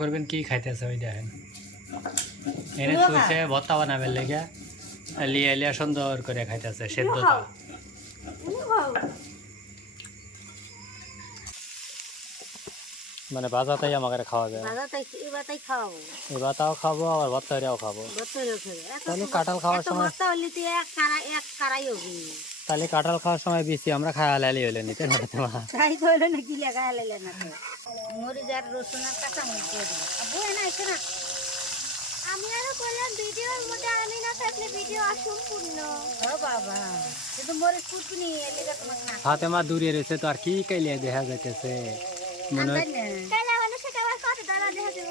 করবেন কি খাইতেছে ওই দেখেন এনে তুইছে ভর্তা বানাবেন লেগে লিয়ে লিয়া সুন্দর করে খাইতেছে সেদ্ধটা মানে বাজাটাই আমাকে খাওয়া যায় এবারটাও খাবো আবার ভর্তাটাও খাবো তাহলে কাঁঠাল খাওয়ার সময় তাহলে কাঁঠাল খাওয়ার সময় বেশি আমরা খাওয়া লালি হইলে নিতে না আমি আরো কইলাম ভিডিওর মধ্যে আমি না থাকলে ভিডিও অসম্পূর্ণ ও বাবা কিন্তু মরিচ কুটনি এলেগা তোমার না ফাতেমা দূরে রয়েছে তো আর কি কাইলে দেখা যাইতেছে মনে হয় কাইলা মানে সেটা আবার কত দাঁড়া দেখা দেব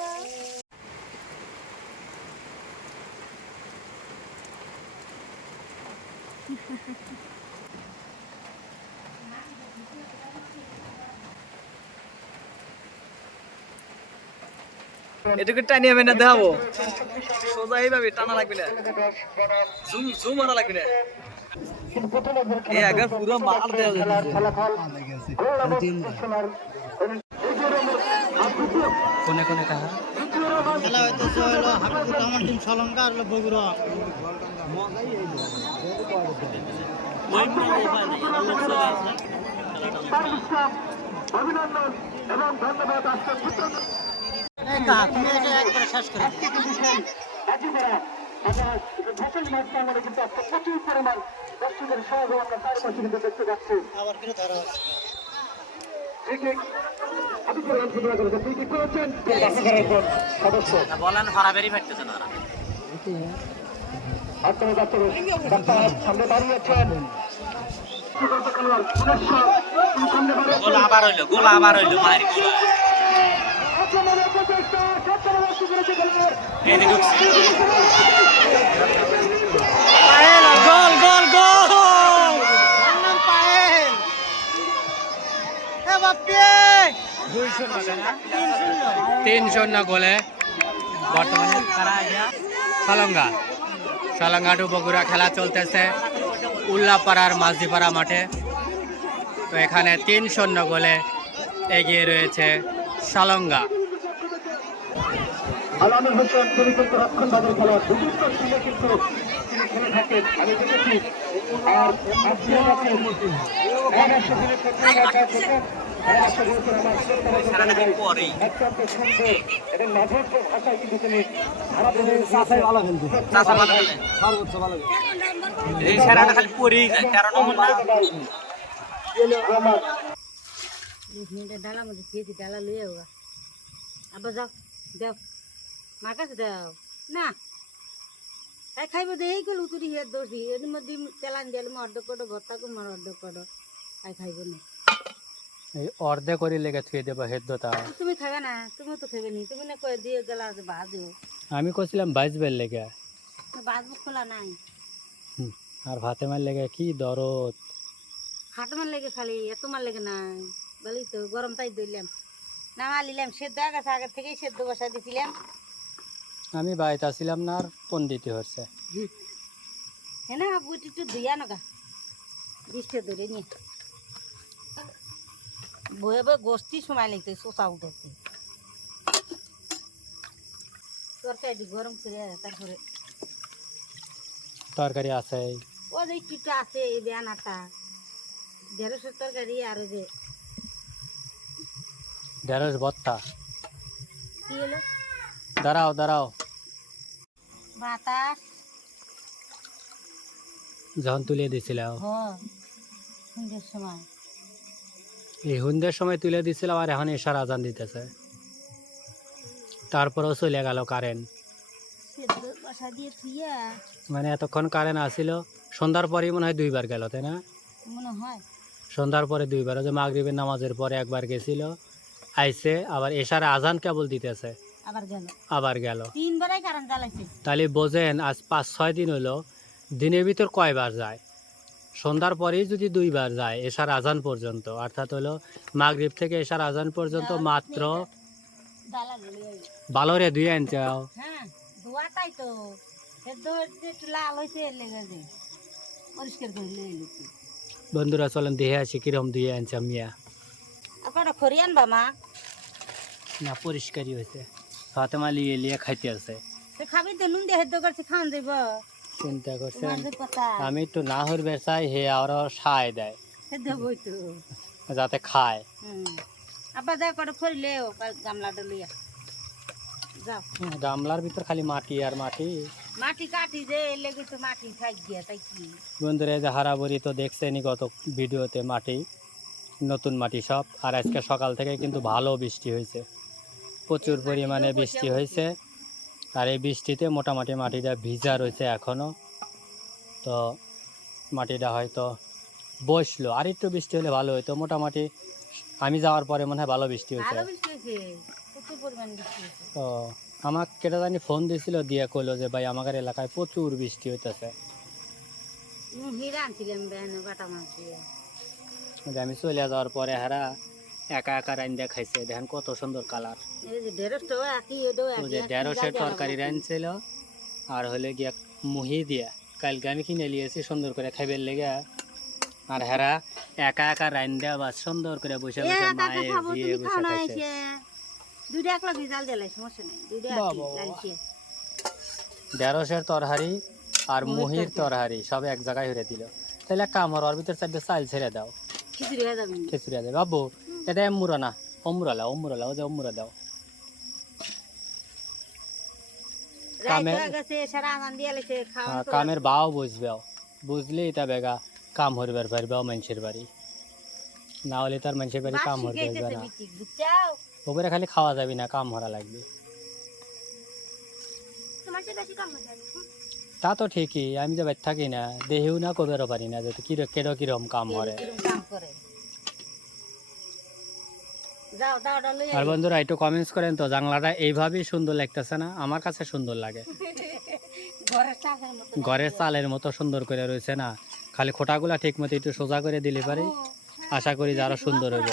এটুকু টানিয়ে আমি না দেখাবো সোজা এইভাবে টানা লাগবে না জুম জুম মারা লাগবে না এই আগে পুরো মার দেওয়া যাচ্ছে কোনে কোনে কাহা খেলা হইতেছে হলো হাবিবুর রহমান টিম শ্রীলঙ্কা আর হলো বগুড়া অভিনন্দন এবং ধন্যবাদ আজকে তুমি এটা একবার শেষ করে কিন্তু আজকে প্রচুর পরিমাণ দর্শকের সহযোগ আমরা চারপাশে কিন্তু দেখতে পাচ্ছি আবার কিন্তু ধরা হচ্ছে সদস্য বলেন ফারাবেরি ফাটতেছে না সামনে দাঁড়িয়েছেন গোল আবার হইলো মারি গোল এই যে ঢুকছে গোল গোল গোল নাম পায়েল এ বাপ্পি 3-0 গোলে বর্তমানে সালঙ্গা টু বগুড়া খেলা চলতেছে উল্লাপাড়ার মাঝদিপাড়া মাঠে তো এখানে 3-0 গোলে এগিয়ে রয়েছে সালঙ্গা আলামিন হোসেন তিনি কিন্তু রক্ষণ বাজার খেলোয়াড় দুটো টিমে কিন্তু তিনি খেলে থাকেন আমি দেখেছি আর আজকের ম্যাচে ভাষায় কিন্তু তিনি ভালো এই সারাটা খালি পরেই যায় 13 নম্বর না ডালা মধ্যে খেয়েছি ডালা লুয়ে হোক আবার যাও দেও মার কাছে দেও না তাই খাইব দে এই গেল উতুরি হের দোষি এর মধ্যে তেলান দিয়াল অর্ধ করো ভর্তা কর মার অর্ধ করো তাই খাইব না এই অর্ধে করে লেগে থুয়ে দেবো হেদ্যটা তুমি খাবে না তুমি তো খাবে নি তুমি না কয়ে দিয়ে গেলা ভাজো আমি কছিলাম 22 লেগে ভাজবো খোলা নাই আর ভাতে মার লেগে কি দরদ হাত মার লেগে খালি এত মার লেগে নাই বলি তো গরম তাই দিলাম নামা নিলাম সেদ্ধ গেছে আগের থেকেই সেদ্ধ বসা দিছিলাম আমি বাড়িতে আসছিলাম না আর ফোন দিতে হচ্ছে হ্যাঁ না বুটি একটু ধুইয়া নগা বৃষ্টি ধরে নিয়ে বয়ে বয়ে গোষ্ঠী সময় লাগছে শোষা উঠেছে তরকারি গরম করে তারপরে তরকারি আছে ও যে কিটা আছে এই বেয়ানাটা 150 তরকারি আর ওই যে ঢেঁড়স ভর্তা কি হলো দাঁড়াও বাতাস যখন তুলে দিছিল সন্ধ্যের সময় এই সন্ধ্যের সময় তুলে দিছিল আর এখন এসার আজান দিতেছে তারপরেও চলে গেল কারেন্ট সেদ্ধ বসা দিয়ে থুইয়া মানে এতক্ষণ কারেন্ট আসিল সন্ধ্যার পরেই মনে হয় 2 বার গেল তাই না মনে হয় সন্ধ্যার পরে 2 বার যে মাগরিবের নামাজের পরে একবার গেছিল আইছে আবার এসার আজান কেবল দিতেছে আবার গেল 3 বারই কারেন্ট জ্বালাইছে তাহলে বোঝেন আজ 5-6 দিন হলো দিনের ভিতর কয়বার যায় সন্ধ্যার পরেই যদি 2 বার যায় এসার আজান পর্যন্ত অর্থাৎ হলো মাগরিব থেকে এসার আজান পর্যন্ত মাত্র ভালো রে 2 আনছে হ্যাঁ ধোয়াটাই তো সেদ্ধ একটু লাল হয়েছে লেগে যে পরিষ্কার করে লইছি বন্ধুরা চলেন দেখে আসি কিরকম 2 আনছে মিয়া আপনারা খড়ি আনবা মা না পরিষ্কারই হয়েছে ফাতেমা লিয়ে লিয়ে খাইতে আছে। তুই খাবি তো নুন দিয়ে হেদ্দ করছি খাওয়ান দেব চিন্তা করছেন তোমার যে কথা আমি একটু না হইবে চাই, হে আরো সায় দেয় হেদ্দ বই তো যাতে খায়। আব্বা যা করে ফরিলে গামলাটা লইয়া যাও। গামলার ভিতর খালি মাটি আর মাটি। মাটি কাটি যে লেগে তো মাটি থাক গিয়া তাই কি বন্ধুরা এই যে হারাবরি তো দেখছেনই গত ভিডিওতে, মাটি নতুন মাটি সব। আর আজকে সকাল থেকে কিন্তু ভালো বৃষ্টি হয়েছে, প্রচুর পরিমাণে বৃষ্টি হয়েছে। আর এই বৃষ্টিতে মোটামুটি মাটিটা ভিজা রয়েছে এখনো, তো মাটিটা হয়তো বসলো। আর একটু বৃষ্টি হলে ভালো হতো। মোটামুটি আমি যাওয়ার পরে মনে হয় ভালো বৃষ্টি হয়েছে। ভালো বৃষ্টি হয়েছে, প্রচুর পরিমাণ বৃষ্টি হয়েছে। তো আমাকে কেটে জানি ফোন দিয়েছিল, দিয়ে কইলো যে ভাই আমাদের এলাকায় প্রচুর বৃষ্টি হইতেছে। হিরা আনছিলাম বেন বাটা মাছ দিয়ে আমি চলে যাওয়ার পরে হারা একা একা রান্দা খাইছে। দেখেন কত সুন্দর কালার। এই যে ঢেঁড়সটাও একই এটাও ওই যে একই, ঢেঁড়সের তরকারি রাঁধছিল আর হলে গিয়া মুহি দিয়া কালকে আমি কিনে নিয়েছি সুন্দর করে খাইবার লেগে। আর হেরা একা একা রান্দা বা সুন্দর করে বসে বসে মায়ে দিয়ে বসে খাইছে। দুইটা এক লগে জাল দিলে সমস্যা নেই, দুইটা একই লালচে। ঢেঁড়সের তরহারি আর মুহির তরহারি সব এক জায়গায় হয়ে দিল। তাহলে এক কাম ওর ভিতর চারটে চাল ছেড়ে দাও, খিচুড়ি হয়ে যাবে খিচুড়ি দেবে। বাবু এটা এমুরা না, অমুরা লাও, অমুরা লাও, যে অমুরা দাও। কামের কামের বাও বুঝবে, বুঝলে এটা বেগা কাম হরবার পারবে মানুষের বাড়ি, না হলে তার মানুষের বাড়ি কাম হরবে না। ওপরে খালি খাওয়া যাবে না, কাম হরা লাগবে। তা তো ঠিকই, আমি যে বাইর থাকি না দেহেও না কবেরও পারি না যে কেডো কিরম কাম হরে। আর বন্ধুরা একটু কমেন্টস করেন তো, জানলাটা এইভাবেই সুন্দর লাগতেছে না? আমার কাছে সুন্দর লাগে, ঘরের চালের মতো সুন্দর করে রয়েছে না? খালি খোটাগুলা ঠিক মতো একটু সোজা করে দিলে পারি, আশা করি যে আরো সুন্দর হইব।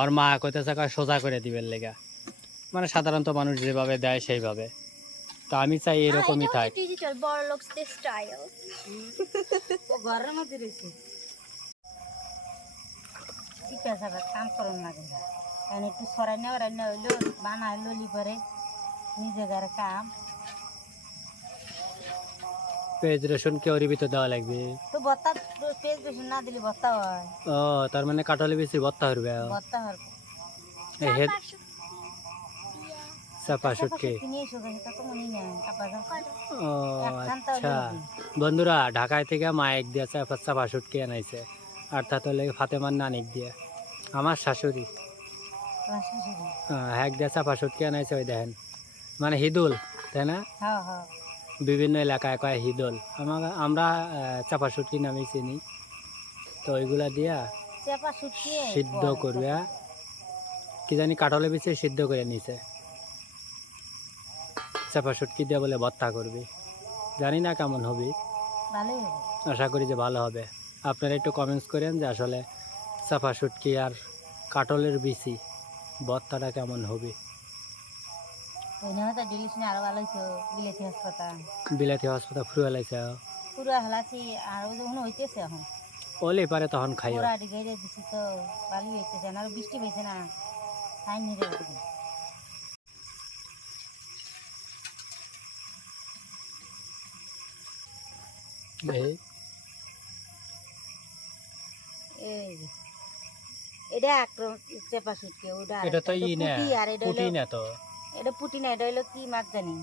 আর মা কইতেছে সোজা করে দিবেন লেগা, মানে সাধারণত মানুষ যেভাবে দেয় সেইভাবে। তো আমি চাই এরকমই থাক। কাম করুন লাগে একটু সরাই নেওয়ার হইলো বানায় ললি করে নিজে ঘরে কাম। পেঁয়াজ রসুন কেউরি ভিতর দেওয়া লাগবে তো ভর্তা পেঁয়াজ রসুন না দিলে ভর্তা হয়। ও তার মানে কাটালে বেশি ভর্তা হইবে। ভর্তা হয় চাপা শুটকি। নিয়ে এসো সেটা তো মনে নেই ও আচ্ছা বন্ধুরা, ঢাকায় থেকে মায়েক দিয়ে চাপা শুটকি আনাইছে, অর্থাৎ হলে ফাতেমার নানিক দিয়ে আমার শাশুড়ি হ্যাক দিয়ে চাপা শুটকি আনাইছে। ওই দেখেন মানে হিদুল, তাই না? বিভিন্ন এলাকায় কয় হিদল, আমরা চাপা শুটকি নামে চিনি। তো ওইগুলা দিয়া সিদ্ধ করবে, কি জানি কাঠলে বিছে সিদ্ধ করে নিছে, চাপা শুটকি দিয়ে বলে ভর্তা করবে। জানি না কেমন হবে, আশা করি যে ভালো হবে। আপনারা একটু কমেন্টস করেন যে আসলে চাপা শুটকি আর কাটলের বিচি ভর্তাটা কেমন হবে। বিলাতি হাসপাতাল ফুরু হেলাইছে, ওলে পারে তখন খাইও। বৃষ্টি হয়েছে না, এটা চেপা শুটকি, এটা তো ই না, পুঁটি না তো, এটা পুঁটি না, এটা হইলো কি মাছ জানি,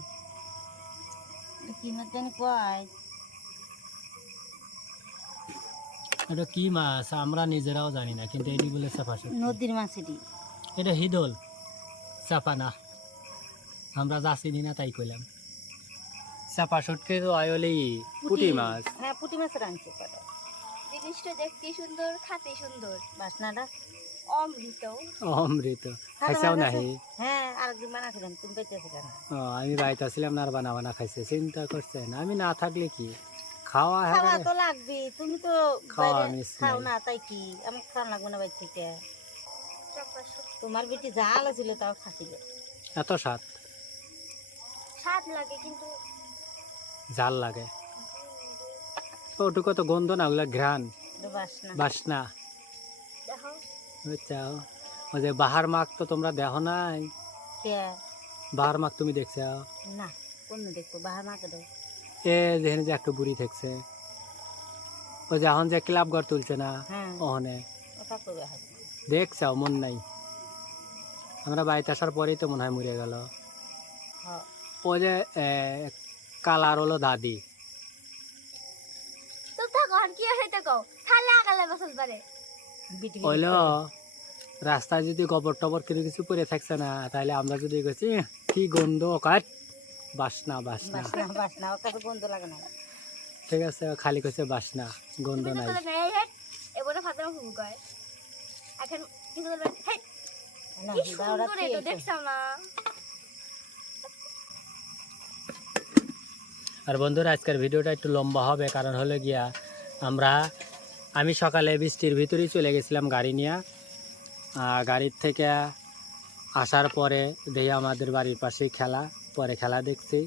কি মাছ জানি কয়, এটা কি মাছ আমরা নিজেরাও জানি না, কিন্তু এটি বলে চাপা শুটকি, নদীর মাছ। এটি এটা হিদল, চাপা না, আমরা যা চিনি না তাই কইলাম। চাপা শুটকি তো আয়লে পুঁটি মাছ। হ্যাঁ পুঁটি মাছ রাঁধছে, জিনিসটা দেখতে সুন্দর, খেতে সুন্দর, বাসনাটা অমৃত। অমৃত খাইছাও নাহি? হ্যাঁ আরেকদিন বানাছিলাম, তুমি পেতেছি কেন? আমি বাড়িতে আসছিলাম না, আর বানা খাইছে, চিন্তা করছেন আমি না থাকলে কি খাওয়া খাওয়া তো লাগবে, তুমি তো খাওয়া বাইরে মিস খাও নাই। না, তাই কি আমার খাওয়া লাগবে না বাইরে থেকে? তোমার বেটি জাল ছিল তাও খাচ্ছিল। এত স্বাদ স্বাদ লাগে কিন্তু জাল লাগে, ওটুকু তো গন্ধ না, ওগুলা ঘ্রাণ বাসনা। বাসনা। দেখো বুঝছো, ওই যে বাহার মাছ তো তোমরা দেখো নাই, কে বাহার মাক তুমি দেখছো? না কোন দেখবো বাহার মাকে দেবো এ যেখানে যে একটু বুড়ি থাকছে, ওই যে এখন যে ক্লাব ঘর তুলছে না, হ্যাঁ ওখানে ওটা করবে হাত দেখছাও? মন নাই? আমরা বাড়িতে আসার পরেই তো মনে হয় মরে গেল। হ্যাঁ ওই যে কালার হলো দাদি। তো থাকো আর কি হইতে কও খালে আগালে বসল পারে বিটি হইলো রাস্তায় যদি গোবর টবর কিছু পরে থাকছে না, তাহলে আমরা যদি গেছি কি গন্ধ কাট, বাসনা বাসনা। বাসনা বাসনা ওর কাছে গন্ধ লাগে না ঠিক আছে, খালি কইছে বাসনা, গন্ধ তুমি নাই। তো নাই হেড এবারে ফাতেমা ফুল কয় এখন কিন্তু বলবে হেড না কি দাওরা সুন্দর এটা দেখছাও না। আর বন্ধুরা আজকের ভিডিওটা একটু লম্বা হবে, কারণ হলো গিয়া আমি সকালে বৃষ্টির ভিতরেই চলে গেছিলাম গাড়ি নিয়ে। গাড়ির থেকে আসার পরে দেখি আমাদের বাড়ির পাশেই খেলা, পরে খেলা দেখছি,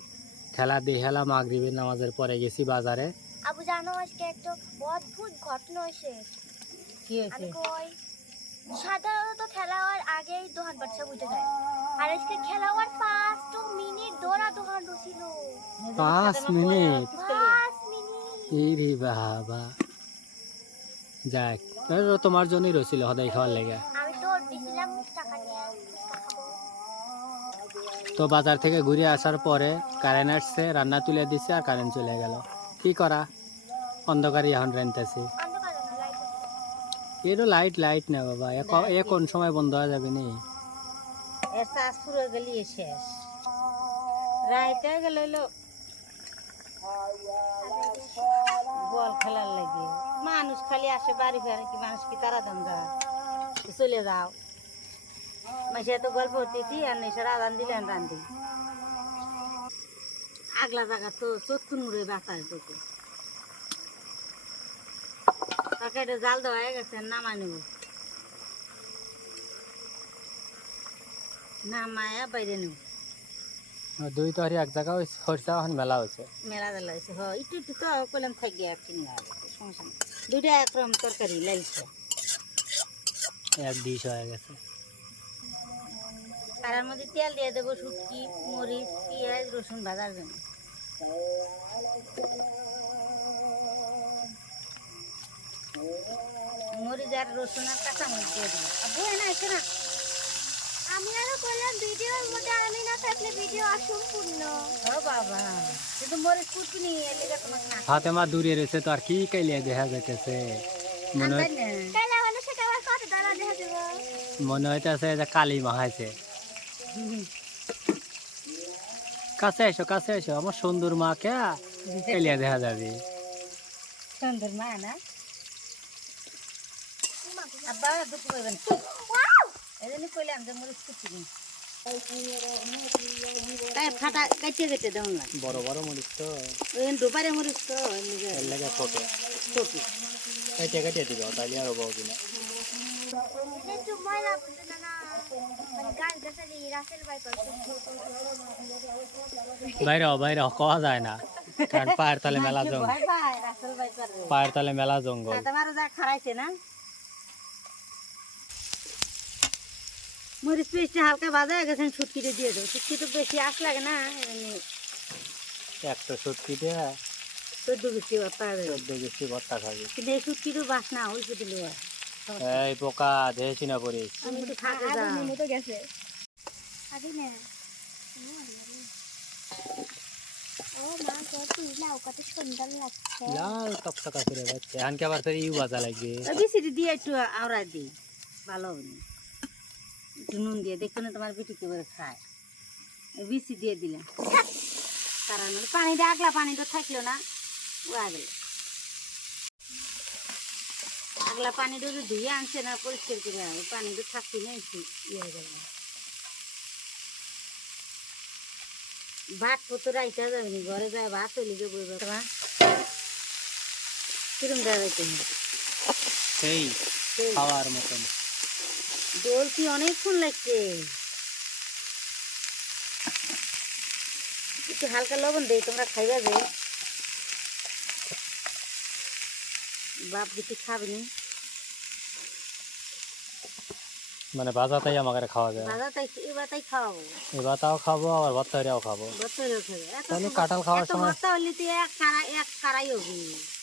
খেলা দেখে এলাম, মাগরিবের নামাজের পরে গেছি বাজারে। আবু জানো আজকে একটা অদ্ভুত ঘটনা হয়েছে। কি হয়েছে আমি কই সাধারণত খেলা হওয়ার আগেই দোকান বাচ্চা বুঝে যায়, আর আজকে খেলা হওয়ার 5 মিনিট দৌড়া দোকান ছিল। 5 মিনিট? 5 মিনিট ইরে বাবা, যাক তোমার জন্যই রয়েছিল হদাই খাওয়ার লেগে। আমি তো দিছিলাম টাকা নিয়ে ফুচকা খাবো। তো বাজার থেকে ঘুরে আসার পরে কারেন্ট আসছে, রান্না তুলে দিচ্ছে আর কারেন্ট চলে গেল। কি করা, অন্ধকারে এখন রান্তাছি। অন্ধকার না লাইট আছে। এরও লাইট না বাবা, এ কোন সময় বন্ধ হয়ে যাবে নি? এর চাষ পুরো গেলি শেষ রাইতে গেল হইলো বল খেলার লাগে। মানুষ খালি আসে বাড়ি ফেরে, কি মানুষ কি তারা দম যা চলে যাও মাসে এত গল্প হচ্ছে আর নেশার আদান দিলেন রান্ধি আগলা জায়গা তো চতুর মুড়ে বাতাস ঢোকে তাকে এটা জাল দেওয়া হয়ে গেছে, নামাই নেব নামায়া বাইরে নেব। দুই তরি এক জায়গা হয়েছে, এখন মেলা হয়েছে। মেলা দেলা হয়েছে হ একটু একটু তো কইলাম থাকি আর কিনে সমস্যা নেই। দুইটা একরকম তরকারি লাগছে, এক ডিশ হয়ে গেছে। তার মধ্যে তেল দিয়ে দেবো, শুটকি মরিচ পেঁয়াজ রসুন ভাজার জন্য। মরিচ আর রসুন আর কাঁচা মরিচ দিয়ে দেবো। বই না এসে না আমি আরো বললাম ভিডিওর মধ্যে আমি না থাকলে ভিডিও অসম্পূর্ণ। ও বাবা কিন্তু মরিচ কুটনি এলে তোমাকে না ফাতেমা দূরে রয়েছে তো আর কি কাইলে দেখা যাইতেছে। মনে হয় তাহলে মানে সেটা আবার কত দাঁড়া দেখা দেবো। মনে হইতেছে যে কালি মাখাইছে। কাছে এসো আমার সুন্দর মা কে কাইলে দেখা যাবে। সুন্দর মা না আব্বা দুঃখ করবেন এই জন্য কইলাম যে মরিচ কুটনি তাই ফাটা কাটতে কেটে দাও না বড় বড় মরিচ তো, ওই দুপারে মরিচ তো এর লাগে ছোট ছোট কেটে দিবে, তাইলে আর হবো কিনা। একটু ময়লা বুঝতে না মানে গাছ গাছালি রাসেল বাই করছে। বাইরে কওয়া যায় না, কারণ পায়ের তলে মেলা জঙ্গল, ভাই ভাই রাসেল ভাই করে পায়ের তলে মেলা জঙ্গল। তোমারও যা খারাইছে না মরিচ পেস্টে হালকা ভাজা হয়ে গেছে, শুটকিটা দিয়ে দেবো। শুটকি তো বেশি আঁশ লাগে না, এমনি একটা সত্যি দিয়ে 14 কেজি পাওয়া যাবে। 14 কেজি ভর্তা খাবি। কিন্তু এই শুটকিরও বাসনা অল্প দিলে হয়। এই পোকা দেখি না পড়িস। আমি একটু ফাঁকে যাও। তো গেছে আদি না ও মা কত লাউ কত সুন্দর লাগছে। লাল টকটকা করে যাচ্ছে, এখানকে আবার তোর ইউ বাজা লাগবে। ওই বিচিটি দিয়ে একটু আওড়া দিই, ভালো হবে না। একটু নুন দিয়ে দেখো না তোমার বিটি কি করে খায়। ওই বিচি দিয়ে দিলাম, কারণ পানিটা আগলা পানিটা থাকলো না উড়া গেল। আগলা পানিটা যদি ধুয়ে আনছে না পরিষ্কার করে, ওই পানিটা থাকতে না একটু ইয়ে হয়ে যাবে। ভাত কত রাইতে যাবে না, ঘরে যায় ভাত চলে যাবো তোমার কিরম দেওয়া যাইতে সেই খাওয়ার মতন। দোল কি অনেকক্ষণ লাগছে, একটু হালকা লবণ দেই তোমরা খাইবা যে বাপ দিকে খাবে নি। মানে ভাজাটাই আমাকে খাওয়া যায়। ভাজা তাই এবার তাই খাওয়াবো, এই ভাতাও খাবো আবার ভর্তাটাও খাবো। বছরেও খাবে। তাহলে কাঁঠাল খাওয়ার সময় ভর্তা হলে তো এক কারাই হবে।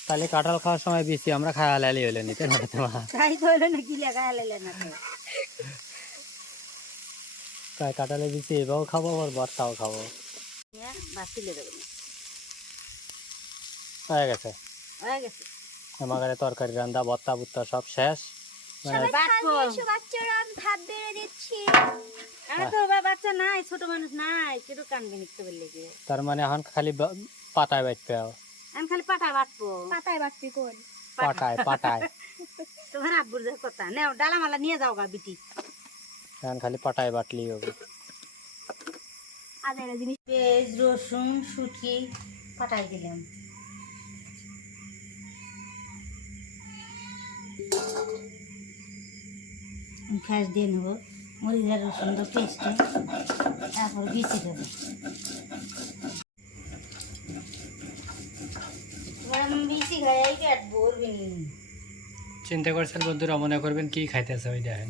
তাহলে কাঁঠাল খাওয়ার সময় বেশি আমরা খাওয়া লালি হলে নিতে না তোমার। তাই তো হলো না, কি লেখা হেলে না তো। তাই কাঁঠালে বেশি এবারও খাবো আবার ভর্তাও খাবো। বাতিলে দেবো না, হয়ে গেছে হয়ে গেছে। আমাদের তরকারি রান্না ভর্তা বুত্তা সব শেষ। মানে সবাই বাদ খালি কর। এসো বাচ্চারা, আমি ভাত বেড়ে দিচ্ছি। আমি তো বাচ্চা নাই, ছোট মানুষ নাই, কেটু কানবে নিতে বললে যে তার মানে এখন খালি পাতায় বাইতে হবে। আমি খালি পাটা বাটবো। পাতায় বাটবি কোন? পাটায় পাটায় তোমার আব্বুর যে কথা নেও, ডালা মালা নিয়ে যাও গা বিটি। এখন খালি পাটায় বাটলেই হবে। আদার জিনিস পেঁয়াজ রসুন শুটকি পাটাই দিলাম। খাস দিয়ে নেবো মরিচ আর রসুন তো পেস্টে, তারপর বিচি দেবো। আমি বিচি খাই এই পেট ভরবি নি। চিন্তা করছেন বন্ধুরা, মনে করবেন কি খাইতেছে ওই দেখেন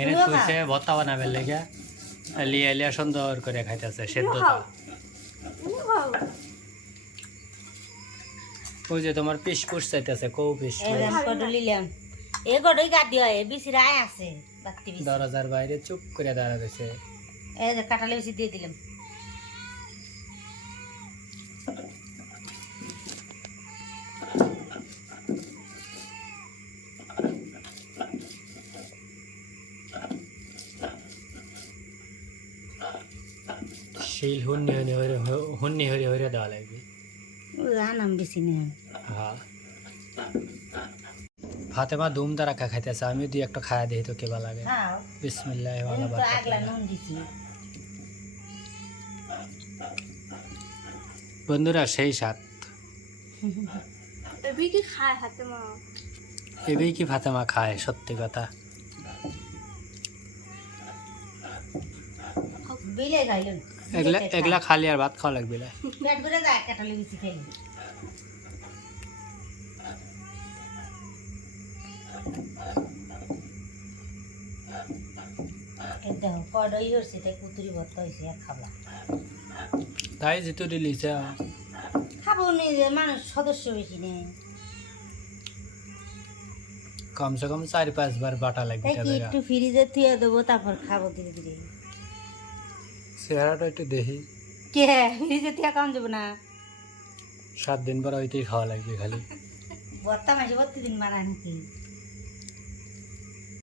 এনে থুইছে ভর্তা বানাবে লেগে লিয়া লিয়া সুন্দর করে খাইতেছে সেদ্ধটা। ওই যে তোমার পিস পুষ চাইতেছে কৌ পিস কটো নিলাম, এ কটোই কাটি হয়, বিচির আয় আছে বাতি বিচি। দরজার বাইরে চুপ করে দাঁড়া রয়েছে। এই যে কাঁঠালে বিচি দিয়ে দিলাম। শিল হুন্নি হরি হরি দেওয়া লাগবে। জানাম বেশি নেই। হ্যাঁ ফাতেমা ধুম দ্বারা খাইতেছে, আমি দুই একটা খায়া দিই তো কেবা লাগে। খাও, বিসমিল্লাহ আমি তো আগলা নুন দিছি। বন্ধুরা সেই স্বাদ। এবি কি খায় হাতে মা? এবেই কি ফাতেমা খায়? সত্যি কথা। বিলে খাইলেন এগুলা এগুলা খালি আর ভাত খাওয়া লাগবে না। পেট ভরে যায় কাঁঠালে বিচি খাইলে। দেখো কড়াই হচ্ছে, তাই কুতুরি ভর্তা হয়েছে, আর খাবলা তাই যেহেতু দিলিছে খাবো নি যে মানুষ সদস্য বেশি নেই, কমসে কম 4-5 বার বাটা লাগবে। তাই কি একটু ফ্রিজে থুয়ে দেবো, তারপর খাবো ধীরে ধীরে। চেহারাটা একটু দেখি। কে ফ্রিজে থুয়ে কাম যাবো না? 7 দিন পর ওইটাই খাওয়া লাগবে খালি। ভর্তা মাসে প্রতিদিন বানায় নাকি?